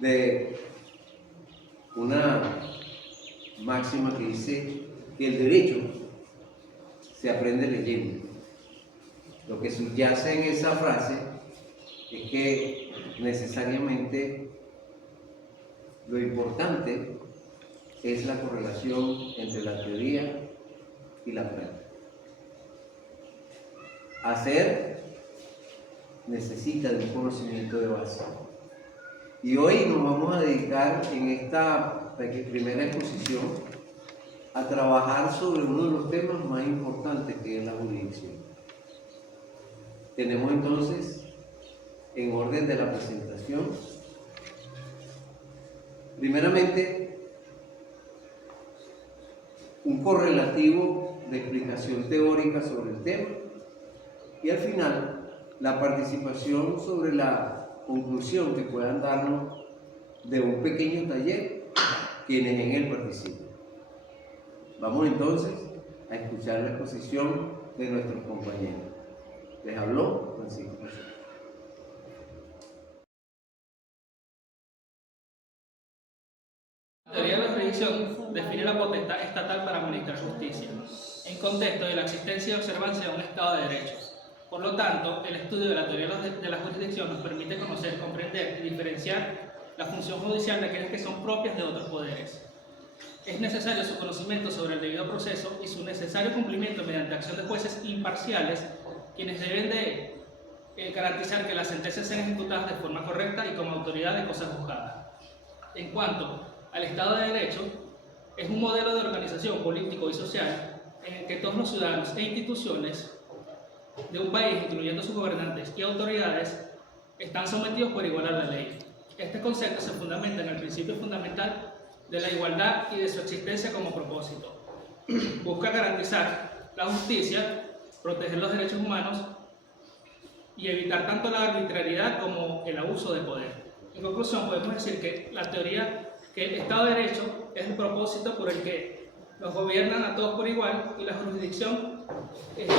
de una máxima que dice que el derecho se aprende leyendo. Lo que subyace en esa frase es que necesariamente lo importante es la correlación entre la teoría y la práctica. Hacer necesita de un conocimiento de base. Y hoy nos vamos a dedicar en esta primera exposición a trabajar sobre uno de los temas más importantes, que es la jurisdicción. Tenemos entonces, en orden de la presentación, primeramente un correlativo de explicación teórica sobre el tema y al final la participación sobre la conclusión que puedan darnos de un pequeño taller quienes en él participan. Vamos entonces a escuchar la exposición de nuestros compañeros. Les habló Francisco. La teoría de la jurisdicción define la potestad estatal para administrar justicia, en contexto de la existencia y observancia de un Estado de derechos. Por lo tanto, el estudio de la teoría de la jurisdicción nos permite conocer, comprender y diferenciar la función judicial de aquellas que son propias de otros poderes. Es necesario su conocimiento sobre el debido proceso y su necesario cumplimiento mediante acción de jueces imparciales, quienes deben de garantizar que las sentencias sean ejecutadas de forma correcta y como autoridad de cosas juzgadas. En cuanto al Estado de Derecho, es un modelo de organización político y social en el que todos los ciudadanos e instituciones de un país, incluyendo sus gobernantes y autoridades, están sometidos por igual a la ley. Este concepto se fundamenta en el principio fundamental de la igualdad y de su existencia como propósito. Busca garantizar la justicia, proteger los derechos humanos y evitar tanto la arbitrariedad como el abuso de poder. En conclusión, podemos decir que la teoría que el Estado de Derecho es el propósito por el que los gobiernan a todos por igual y la jurisdicción es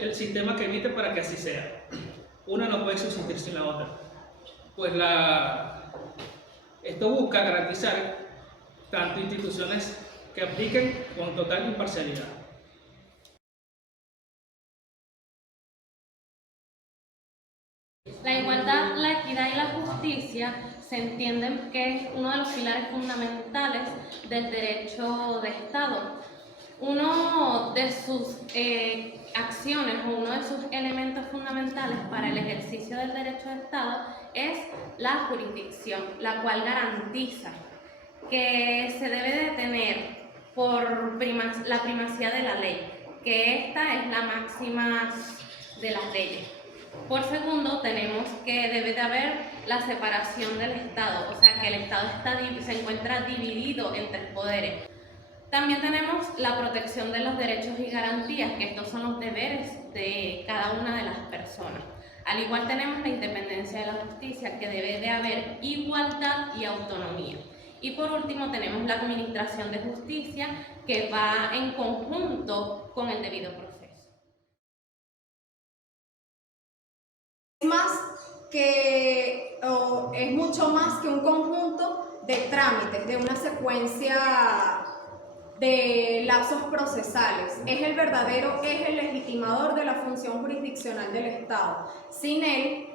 el sistema que emite para que así sea. Una no puede subsistir sin la otra. Pues esto busca garantizar tanto instituciones que apliquen con total imparcialidad. La igualdad, la equidad y la justicia se entienden que es uno de los pilares fundamentales del derecho de Estado. Uno de sus acciones o uno de sus elementos fundamentales para el ejercicio del derecho de Estado es la jurisdicción, la cual garantiza que se debe de tener por la primacía de la ley, que esta es la máxima de las leyes. Por segundo, tenemos que debe de haber la separación del Estado, o sea que el Estado se encuentra dividido en tres poderes. También tenemos la protección de los derechos y garantías, que estos son los deberes de cada una de las personas. Al igual tenemos la independencia de la justicia, que debe de haber igualdad y autonomía. Y por último tenemos la administración de justicia, que va en conjunto con el debido proceso. Es mucho más que un conjunto de trámites, de una secuencia de lapsos procesales. Es el verdadero eje legitimador de la función jurisdiccional del Estado. Sin él,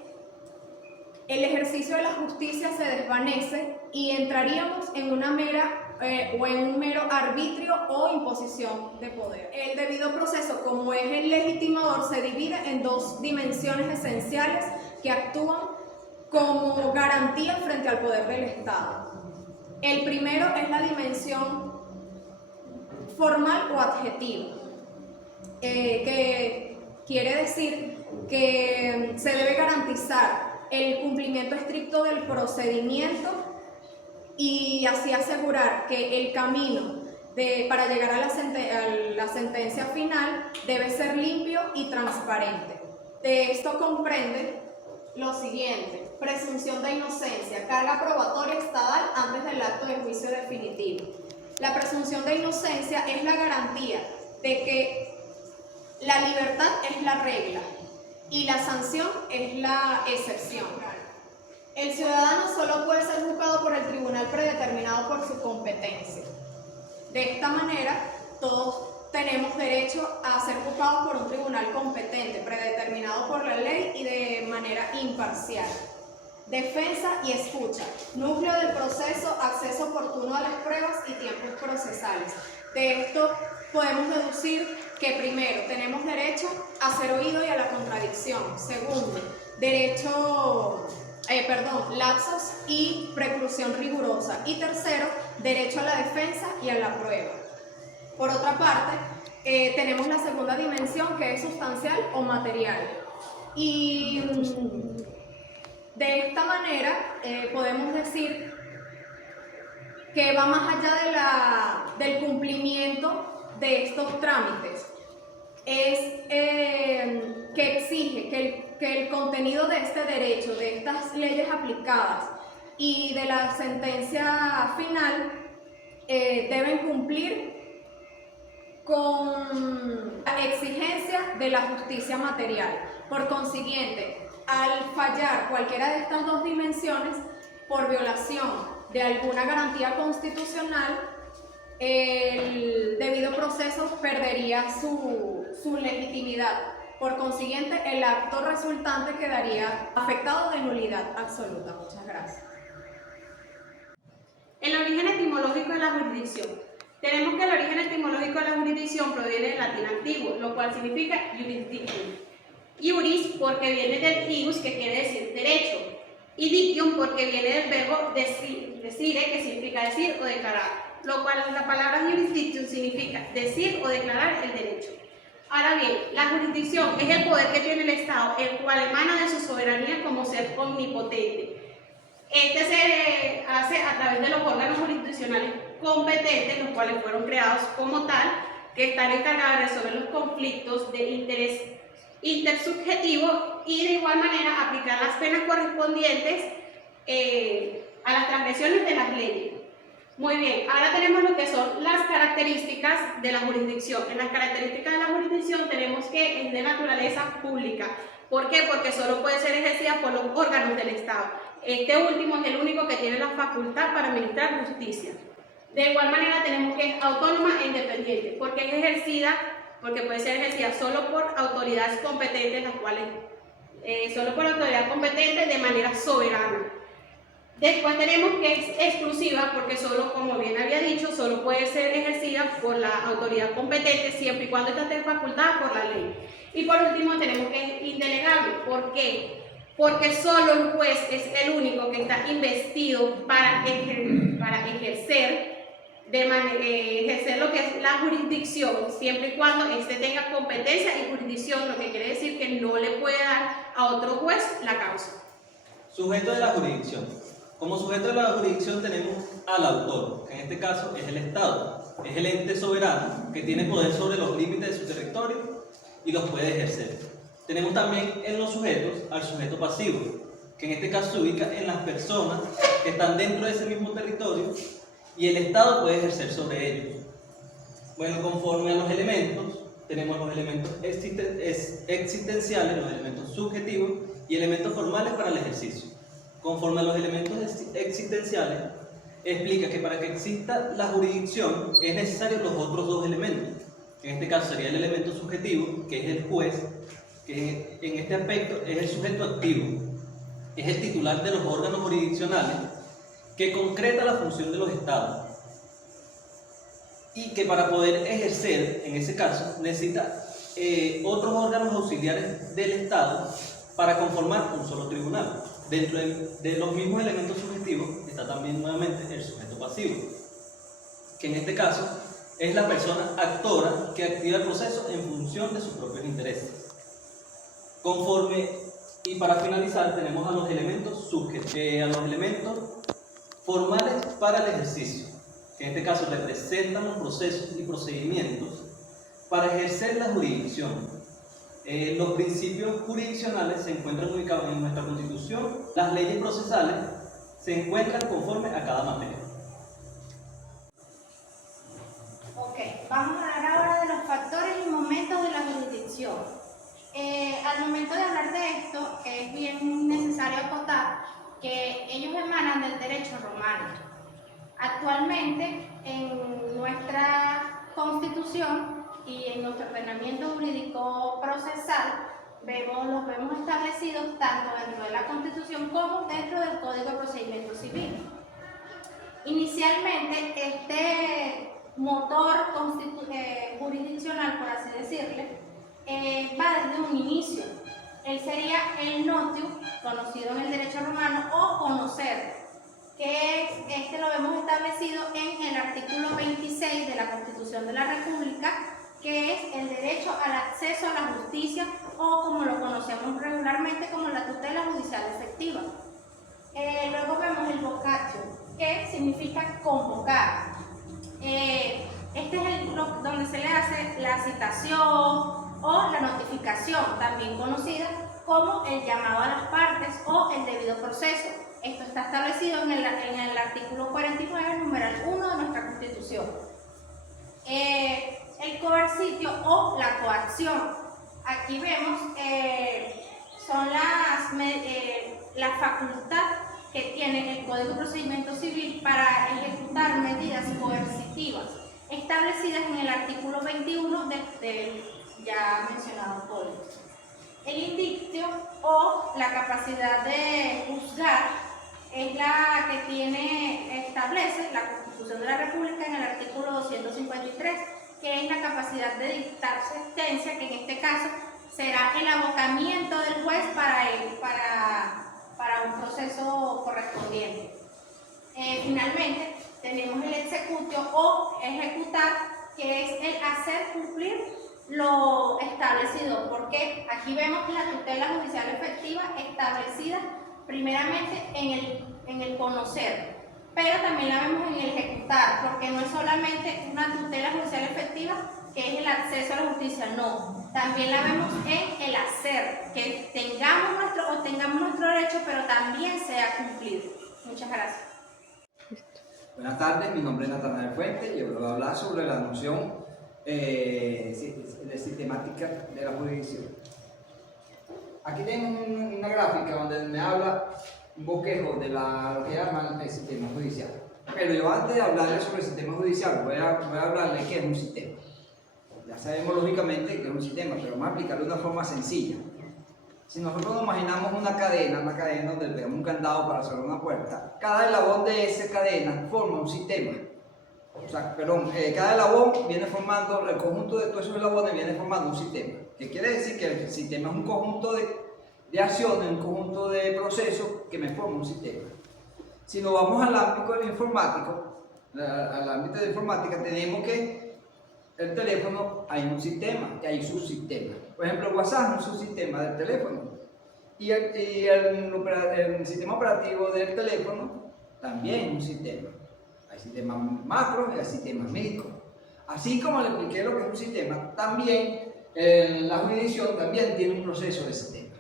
el ejercicio de la justicia se desvanece y entraríamos en una en un mero arbitrio o imposición de poder. El debido proceso, como es el legitimador, se divide en dos dimensiones esenciales que actúan como garantía frente al poder del Estado. El primero es la dimensión formal o adjetiva, que quiere decir que se debe garantizar el cumplimiento estricto del procedimiento y así asegurar que el camino para llegar a la sentencia final debe ser limpio y transparente. Esto comprende lo siguiente: presunción de inocencia, carga probatoria estatal antes del acto de juicio definitivo. La presunción de inocencia es la garantía de que la libertad es la regla y la sanción es la excepción. El ciudadano solo puede ser juzgado por el tribunal predeterminado por su competencia. De esta manera, todos tenemos derecho a ser juzgados por un tribunal competente, predeterminado por la ley y de manera imparcial. Defensa y escucha. Núcleo del proceso, acceso oportuno a las pruebas y tiempos procesales. De esto podemos deducir que primero tenemos derecho a ser oído y a la contradicción. Segundo, lapsos y preclusión rigurosa. Y tercero, derecho a la defensa y a la prueba. Por otra parte, tenemos la segunda dimensión, que es sustancial o material. Y de esta manera podemos decir que va más allá del cumplimiento de estos trámites. Es que exige que el contenido de este derecho, de estas leyes aplicadas y de la sentencia final deben cumplir con la exigencia de la justicia material. Por consiguiente, al fallar cualquiera de estas dos dimensiones, por violación de alguna garantía constitucional, el debido proceso perdería su legitimidad. Por consiguiente, el acto resultante quedaría afectado de nulidad absoluta. Muchas gracias. El origen etimológico de la jurisdicción. Tenemos que el origen etimológico de la jurisdicción proviene del latín antiguo, lo cual significa jurisdictum. Iuris porque viene del ius, que quiere decir derecho, y dictium porque viene del verbo decire, que significa decir o declarar, lo cual la palabra jurisdictum significa decir o declarar el derecho. Ahora bien, la jurisdicción es el poder que tiene el Estado, el cual emana de su soberanía como ser omnipotente. Este se hace a través de los órganos jurisdiccionales competentes, los cuales fueron creados como tal, que están encargados de resolver los conflictos de interés intersubjetivo y de igual manera aplicar las penas correspondientes a las transgresiones de las leyes. Muy bien, ahora tenemos lo que son las características de la jurisdicción. En las características de la jurisdicción tenemos que es de naturaleza pública. ¿Por qué? Porque solo puede ser ejercida por los órganos del Estado. Este último es el único que tiene la facultad para administrar justicia. De igual manera tenemos que es autónoma e independiente, porque puede ser ejercida solo por autoridades competentes, las cuales solo por autoridad competente de manera soberana. Después tenemos que es exclusiva, porque solo, como bien había dicho, solo puede ser ejercida por la autoridad competente siempre y cuando esté facultada por la ley. Y por último tenemos que es indelegable. ¿Por qué? Porque solo el juez es el único que está investido para ejercer lo que es la jurisdicción, siempre y cuando éste tenga competencia y jurisdicción, lo que quiere decir que no le puede dar a otro juez la causa. Sujeto de la jurisdicción. Como sujeto de la jurisdicción tenemos al autor, que en este caso es el Estado. Es el ente soberano que tiene poder sobre los límites de su territorio y los puede ejercer. Tenemos también en los sujetos al sujeto pasivo, que en este caso se ubica en las personas que están dentro de ese mismo territorio y el Estado puede ejercer sobre ellos. Bueno, conforme a los elementos, tenemos los elementos existenciales, los elementos subjetivos y elementos formales para el ejercicio. Conforme a los elementos existenciales, explica que para que exista la jurisdicción es necesario los otros dos elementos. En este caso sería el elemento subjetivo, que es el juez, que en este aspecto es el sujeto activo, es el titular de los órganos jurisdiccionales que concreta la función de los estados y que para poder ejercer, en ese caso, necesita otros órganos auxiliares del Estado para conformar un solo tribunal. Dentro de los mismos elementos subjetivos está también nuevamente el sujeto pasivo, que en este caso es la persona actora que activa el proceso en función de sus propios intereses. Y para finalizar tenemos a los elementos formales para el ejercicio, que en este caso representan los procesos y procedimientos para ejercer la jurisdicción. Los principios jurisdiccionales se encuentran ubicados en nuestra Constitución. Las leyes procesales se encuentran conforme a cada materia. Ok, vamos a hablar ahora de los factores y momentos de la jurisdicción. Al momento de hablar de esto, es bien necesario acotar que ellos emanan del derecho romano. Actualmente, en nuestra Constitución y en nuestro ordenamiento jurídico procesal, los vemos establecidos tanto dentro de la Constitución como dentro del Código de Procedimiento Civil. Inicialmente, este motor jurisdiccional, por así decirle, va desde un inicio. Él sería el notio, conocido en el derecho romano, o conocer, que este lo vemos establecido en el artículo 26 de la Constitución de la República, que es el derecho al acceso a la justicia, o como lo conocemos regularmente como la tutela judicial efectiva. Luego vemos el vocatio, que significa convocar. Este es donde se le hace la citación o la notificación, también conocida como el llamado a las partes o el debido proceso. Esto está establecido en el artículo 49, numeral 1 de nuestra Constitución. El coercitio o la coacción. Aquí vemos son la facultad que tiene el Código de Procedimiento Civil para ejecutar medidas coercitivas establecidas en el artículo 21 del ya mencionado código. El indictio o la capacidad de juzgar es la que establece la Constitución de la República en el artículo 253, que es la capacidad de dictar sentencia, que en este caso será el abocamiento del juez para un proceso correspondiente. Finalmente, tenemos el executio o ejecutar, que es el hacer cumplir lo establecido, porque aquí vemos la tutela judicial efectiva establecida primeramente en el conocer, pero también la vemos en el ejecutar, porque no es solamente una tutela judicial efectiva que es el acceso a la justicia, no, también la vemos en el hacer, que tengamos nuestro derecho, pero también sea cumplido. Muchas gracias. Buenas tardes, mi nombre es Natanael Fuentes y yo voy a hablar sobre la noción de sistemática de la jurisdicción. Aquí tengo una gráfica donde me habla un bosquejo de lo que llaman el sistema judicial. Pero yo antes de hablarles sobre el sistema judicial voy a hablarles qué es un sistema. Ya sabemos lógicamente que es un sistema, pero vamos a aplicarlo de una forma sencilla. Si nosotros nos imaginamos una cadena donde tenemos un candado para cerrar una puerta, cada eslabón de esa cadena forma un sistema. O sea, cada eslabón viene formando, el conjunto de todos esos eslabones viene formando un sistema. ¿Qué quiere decir? Que el sistema es un conjunto de acciones, un conjunto de procesos que me forman un sistema. Si nos vamos al ámbito de la informática, tenemos que el teléfono hay un sistema y hay subsistemas. Por ejemplo, el WhatsApp es un subsistema del teléfono y el sistema operativo del teléfono también es un sistema. Hay sistemas macros y hay sistemas micros. Así como le expliqué lo que es un sistema, también la jurisdicción también tiene un proceso de sistema.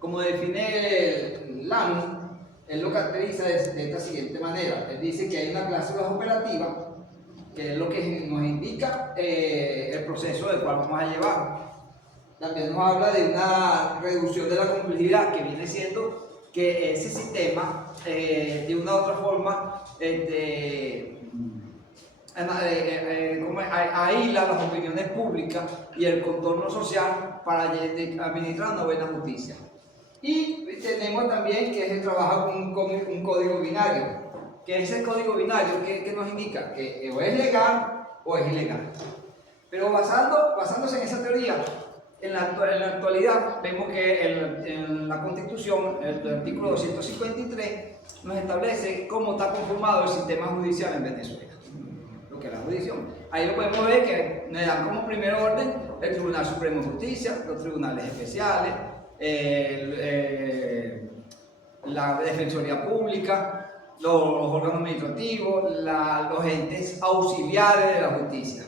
Como define el LAM, él lo caracteriza de esta siguiente manera. Él dice que hay una cláusula operativa, que es lo que nos indica el proceso del cual vamos a llevar. También nos habla de una reducción de la complejidad, que viene siendo que ese sistema, de una u otra forma, aísla las opiniones públicas y el contorno social para administrar una buena justicia. Y tenemos también que trabaja con un código binario, que es el código binario que nos indica que o es legal o es ilegal. Pero basándose en esa teoría, en la actualidad vemos que en la Constitución, el artículo 253, nos establece cómo está conformado el sistema judicial en Venezuela, lo que es la jurisdicción. Ahí lo podemos ver que me dan como primer orden el Tribunal Supremo de Justicia, los tribunales especiales, la Defensoría Pública, los órganos administrativos, los entes auxiliares de la justicia.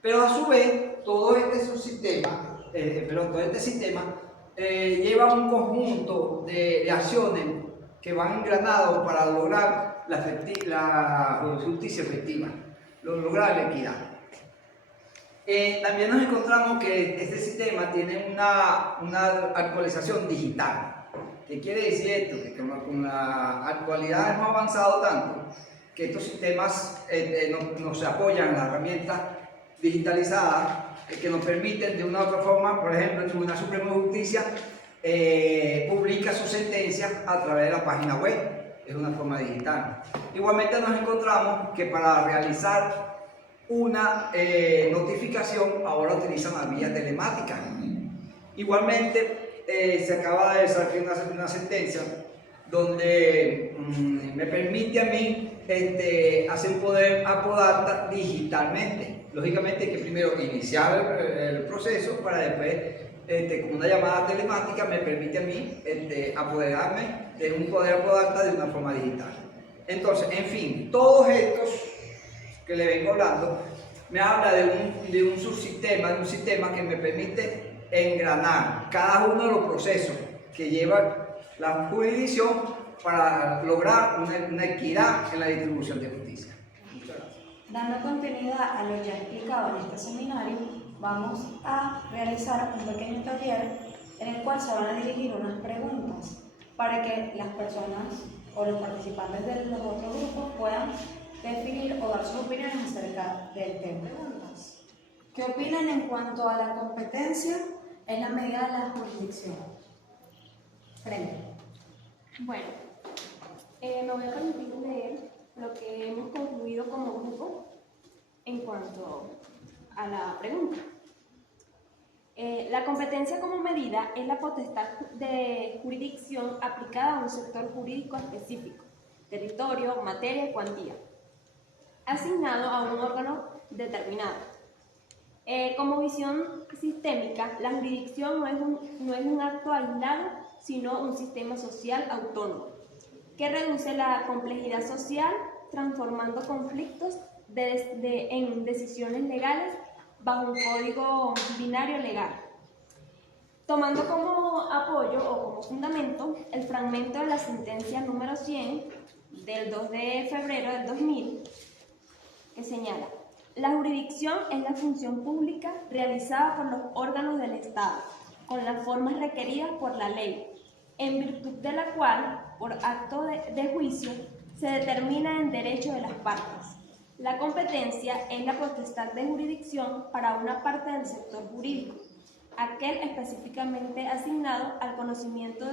Pero a su vez, todo este sistema lleva un conjunto de acciones que van engranados para lograr la justicia efectiva, lograr la equidad. También nos encontramos que este sistema tiene una actualización digital. ¿Qué quiere decir esto? Que con la actualidad hemos avanzado tanto que estos sistemas nos apoyan en las herramientas digitalizadas que nos permiten de una u otra forma, por ejemplo, el Tribunal Supremo de Justicia publica sus sentencias a través de la página web, es una forma digital. Igualmente nos encontramos que para realizar una notificación ahora utilizan la vía telemática. Igualmente se acaba de salir una sentencia donde me permite a mí hacer un poder apoderarla digitalmente. Lógicamente hay que primero iniciar el proceso para después, con una llamada telemática, me permite a mí apoderarme de un poder apoderarla de una forma digital. Entonces, en fin, todos estos que le vengo hablando me habla de un subsistema, de un sistema que me permite engranar cada uno de los procesos que lleva la jurisdicción para lograr una equidad en la distribución de justicia. Muchas gracias. Dando continuidad a lo ya explicado en este seminario, vamos a realizar un pequeño taller en el cual se van a dirigir unas preguntas para que las personas o los participantes de los otros grupos puedan definir o dar sus opiniones acerca del tema. Preguntas. ¿Qué opinan en cuanto a la competencia en la medida de la jurisdicción? Frente. Bueno, me voy a permitir leer lo que hemos concluido como grupo en cuanto a la pregunta. La competencia como medida es la potestad de jurisdicción aplicada a un sector jurídico específico, territorio, materia y cuantía, asignado a un órgano determinado. Como visión sistémica, la jurisdicción no es un acto aislado, sino un sistema social autónomo, que reduce la complejidad social, transformando conflictos en decisiones legales bajo un código binario legal. Tomando como apoyo o como fundamento el fragmento de la sentencia número 100 del 2 de febrero del 2000, que señala: la jurisdicción es la función pública realizada por los órganos del Estado, con las formas requeridas por la ley, en virtud de la cual, por acto de juicio, se determina el derecho de las partes. La competencia es la potestad de jurisdicción para una parte del sector jurídico, aquel específicamente asignado al conocimiento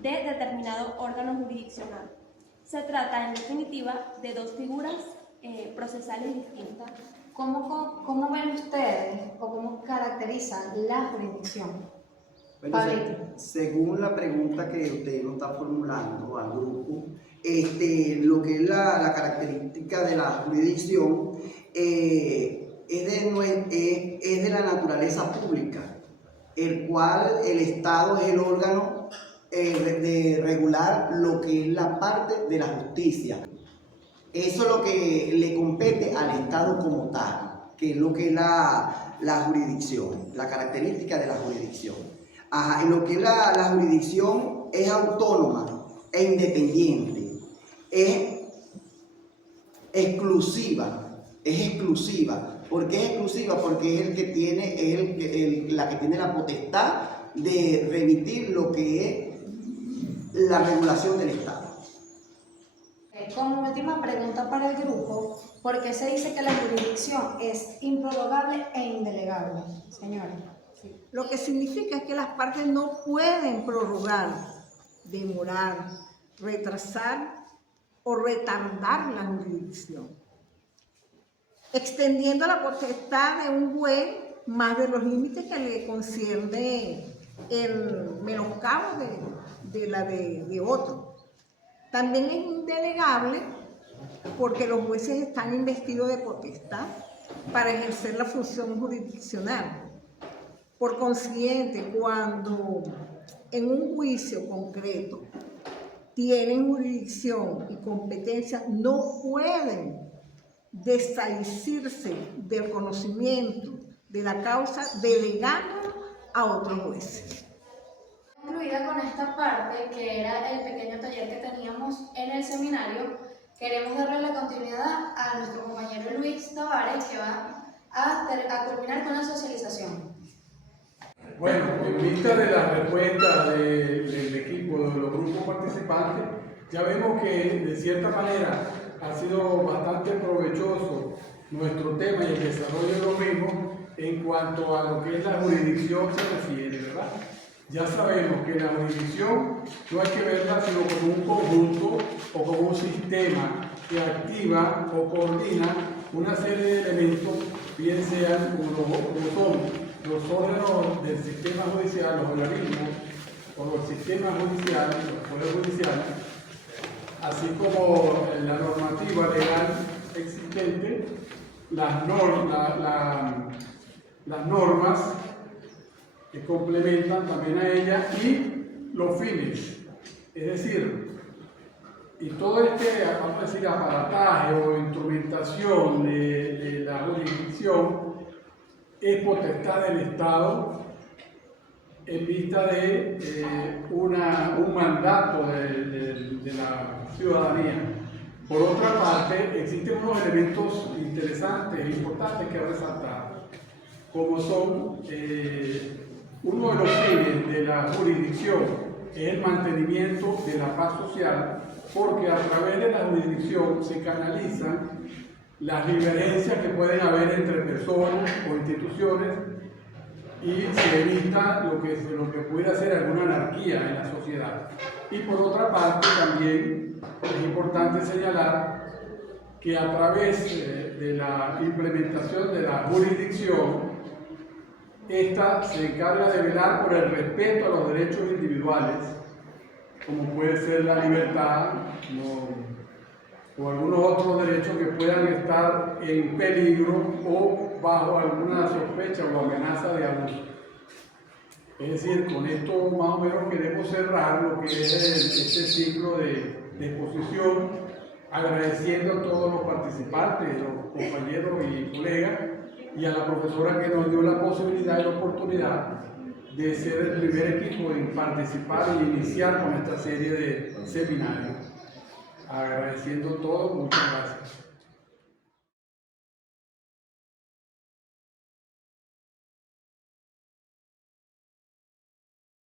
de determinado órgano jurisdiccional. Se trata, en definitiva, de dos figuras procesales distintas. ¿Cómo ven ustedes o cómo caracterizan la jurisdicción? Bueno, según la pregunta que usted nos está formulando al grupo, lo que es la característica de la jurisdicción es de la naturaleza pública, el cual el Estado es el órgano de regular lo que es la parte de la justicia. Eso es lo que le compete al Estado como tal, que es lo que es la jurisdicción, la característica de la jurisdicción. En lo que es la jurisdicción es autónoma e independiente, es exclusiva. ¿Por qué es exclusiva? Porque es el que tiene, la que tiene la potestad de remitir lo que es la regulación del Estado. Como última pregunta para el grupo, ¿por qué se dice que la jurisdicción es improrrogable e indelegable, señora? Sí. Lo que significa es que las partes no pueden prorrogar, demorar, retrasar o retardar la jurisdicción, extendiendo la potestad de un juez más de los límites que le concierne el menoscabo de otro. También es indelegable porque los jueces están investidos de potestad para ejercer la función jurisdiccional. Por consiguiente, cuando en un juicio concreto tienen jurisdicción y competencia, no pueden desaisirse del conocimiento de la causa delegándolo a otros jueces. Concluida con esta parte, que era el pequeño taller que teníamos en el seminario, queremos darle la continuidad a nuestro compañero Luis Tavares, que va a culminar con la socialización. Bueno, en vista de la respuesta del equipo, de los grupos participantes, ya vemos que de cierta manera ha sido bastante provechoso nuestro tema y el desarrollo de lo mismo en cuanto a lo que es la jurisdicción se refiere, ¿verdad? Ya sabemos que la jurisdicción no hay que verla sino como un conjunto o como un sistema que activa o coordina una serie de elementos, bien sean como son los órganos del sistema judicial, los organismos, o los sistemas judiciales, los poderes judiciales, así como la normativa legal existente, las normas que complementan también a ella y los fines. Es decir, y todo vamos a decir, aparataje o instrumentación de la jurisdicción es potestad del Estado en vista de un mandato de la ciudadanía. Por otra parte, existen unos elementos interesantes e importantes que resaltar, como son uno de los fines de la jurisdicción es el mantenimiento de la paz social, porque a través de la jurisdicción se canalizan las diferencias que pueden haber entre personas o instituciones y se evita lo que pudiera ser alguna anarquía en la sociedad. Y por otra parte también es importante señalar que a través de la implementación de la jurisdicción, esta se encarga de velar por el respeto a los derechos individuales, como puede ser la libertad o algunos otros derechos que puedan estar en peligro o bajo alguna sospecha o amenaza de abuso. Es decir, con esto más o menos queremos cerrar lo que es este ciclo de exposición, agradeciendo a todos los participantes, los compañeros y colegas, y a la profesora que nos dio la posibilidad y la oportunidad de ser el primer equipo en participar e iniciar con esta serie de seminarios. Agradeciendo todo, muchas gracias.